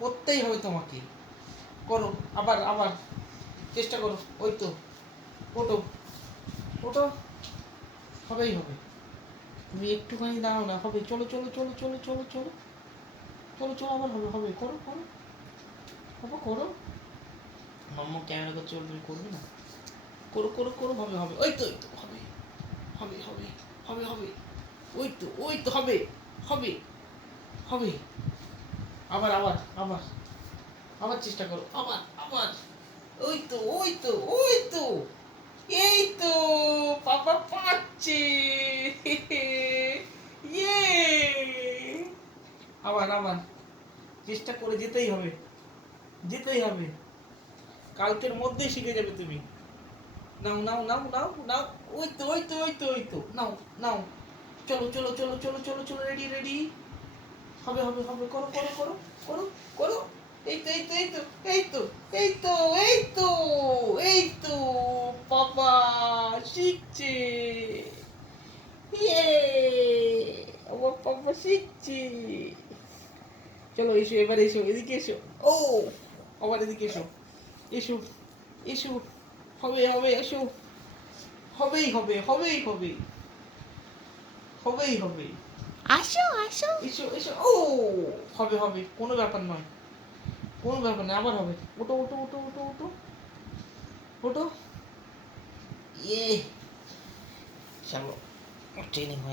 করতেই হবে তোমাকে। করো, আবার আবার চেষ্টা করো। ওই তো, ওটো ওটো, হবেই হবে। তুমি একটুখানি দাঁড়াও না, হবে। চলো চলো চলো চলো চলো চলো চলো চলো, আবার হবে হবে। করো করো, বাবা করো। মাম্মা ক্যামেরা করছে বলে তুমি করবে না? করো করো করো, হবে হবে। ওই তো, ওই তো, হবে হবে হবে হবে হবে। ওই তো, ওই তো, হবে হবে হবে। আবার আবার আবার আবার চেষ্টা করো, আবার আবার। ওই তো, ওই তো, ওই তো, এই তো, পাপা পাচ্ছে। ইয়ে, আবার আবার চেষ্টা করে যেতেই হবে, যেতেই হবে। কালকের মধ্যেই শিখে যাবে তুমি। নাও নাও নাও নাও নাও। ওই তো, ওই তো, ওই তো, ওই তো, নাও নাও। চলো চলো চলো চলো চলো চলো, রেডি রেডি। হবে হবে হবে, করো করো করো করো করো। এই তো, এই তো, এই তো, এই তো, এই তো, এই তো, এই তো, বাবা শিখছে। ইয়ে, আমার পাপা শিখছে। চলো এসো, এবার এসো, এদিকে এসো। ও, আবার এদিকে এসো, এসো এসো। হবে হবে, এসো। হবেই হবে, হবেই হবে, হবেই হবে। আসো আসো। এসো এসো। ও, হবে হবে, কোনো ব্যাপার নয়, কোনো ব্যাপার নয়, আবার হবে। ওটো ওটো ওটো ওটো ওটো ওটো। ইয়ে, চলো, ট্রেনিং হয়ে